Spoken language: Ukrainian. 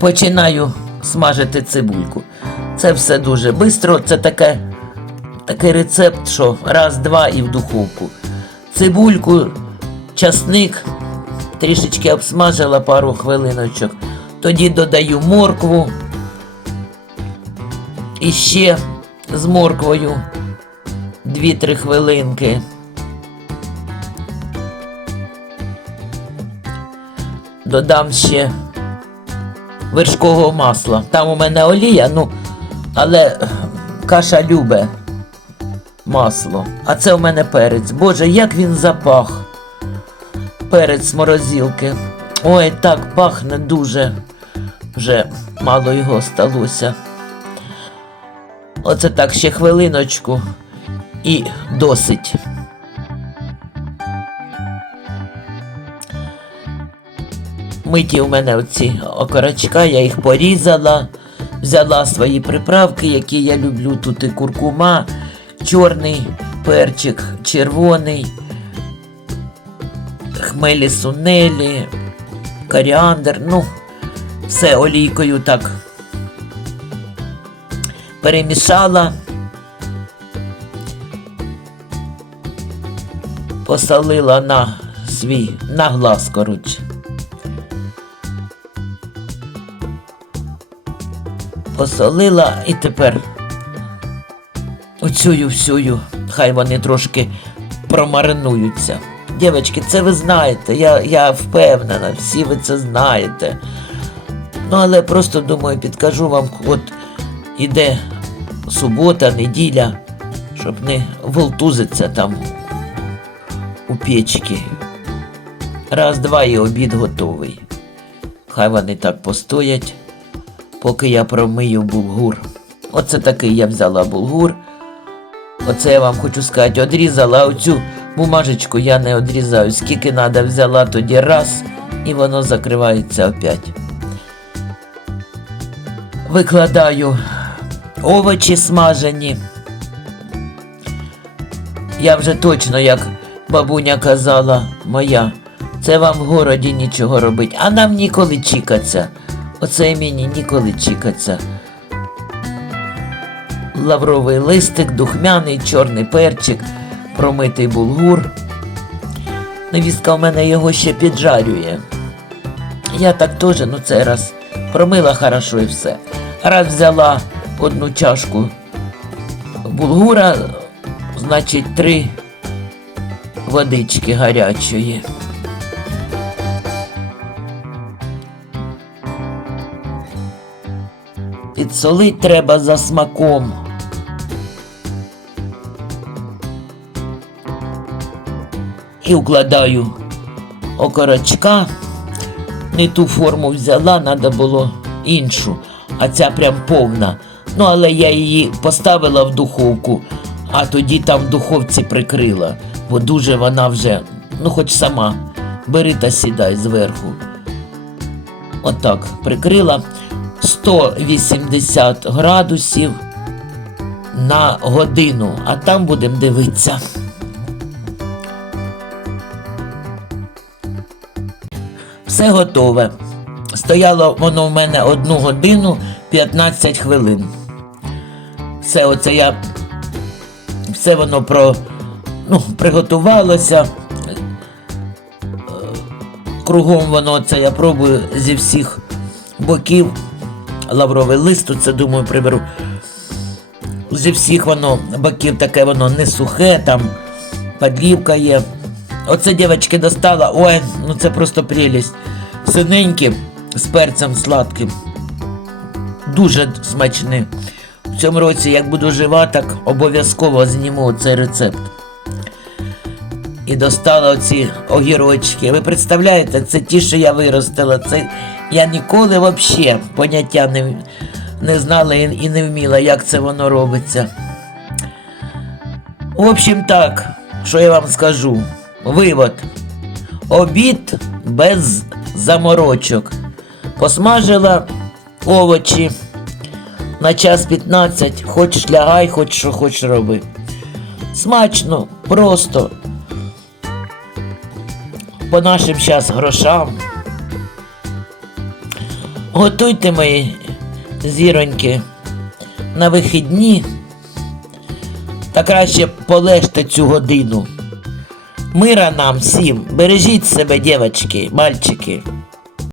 починаю смажити цибульку. Це все дуже швидко, це таке, такий рецепт, що раз-два і в духовку. Цибульку, часник, трішечки обсмажила пару хвилиночок. Тоді додаю моркву. І ще з морквою 2-3 хвилинки. Додам ще вершкового масла. Там у мене олія, ну, але каша любе масло. А це у мене перець. Боже, як він запах. Перець морозилки. Ой, так пахне дуже. Вже мало його сталося. Оце так ще хвилиночку і досить. Миті у мене оці окорочка, я їх порізала, взяла свої приправки, які я люблю. Тут і куркума, чорний перчик, червоний, хмелі сунелі, коріандр, ну, все олійкою так перемішала. Посолила на свій, на глаз, коротше. Посолила і тепер оцю всю, хай вони трошки промаринуються. Дівчатки, це ви знаєте, я, я впевнена, всі ви це знаєте. Ну, але просто думаю, підкажу вам, от іде субота, неділя, щоб не волтузиться там у печці. Раз, два і обід готовий. Хай вони так постоять, поки я промию булгур. Оце такий я взяла булгур. Оце я вам хочу сказати, одрізала, оцю бумажечку я не одрізаю. Скільки треба взяла тоді раз, і воно закривається опять. Викладаю овочі смажені. Я вже точно, як бабуня казала моя, це вам в городі нічого робить, а нам ніколи чікаться. Оце мені ніколи чікаться. Лавровий листик, духмяний, чорний перчик, промитий булгур. Невістка в мене його ще піджарює. Я так теж, ну цей раз промила хорошо і все. Раз взяла одну чашку булгура, значить три водички гарячої. Підсолить треба за смаком. І укладаю окорочка. Не ту форму взяла, треба було іншу, а ця прям повна. Ну, але я її поставила в духовку, а тоді там в духовці прикрила, бо дуже вона вже, ну хоч сама, бери та сідай зверху. Отак прикрила 180 градусів на годину, а там будемо дивитися. Все готове. Стояло воно в мене одну годину 15 хвилин. Все оце я все воно про, ну, приготувалося. Кругом воно це я пробую зі всіх боків. Лавровий лист, це думаю, приберу. Зі всіх воно боків таке воно не сухе, там подлівка є. Оце дівчатки достала. Ой, ну це просто прелість. Синенькі з перцем сладким. Дуже смачний. В цьому році, як буду жива, так обов'язково зніму цей рецепт. І достала оці огірочки. Ви представляєте, це ті, що я виростила. Це я ніколи взагалі поняття не, не знала і, не вміла, як це воно робиться. В общем так, що я вам скажу. Вивод. Обід без заморочок. Посмажила овочі на час 15, хоч лягай, хоч що хоч роби. Смачно, просто. По нашим зараз грошам. Готуйте мої зіроньки на вихідні. Та краще полежте цю годину. Мира нам всім, бережіть себе, дівчатки, мальчики.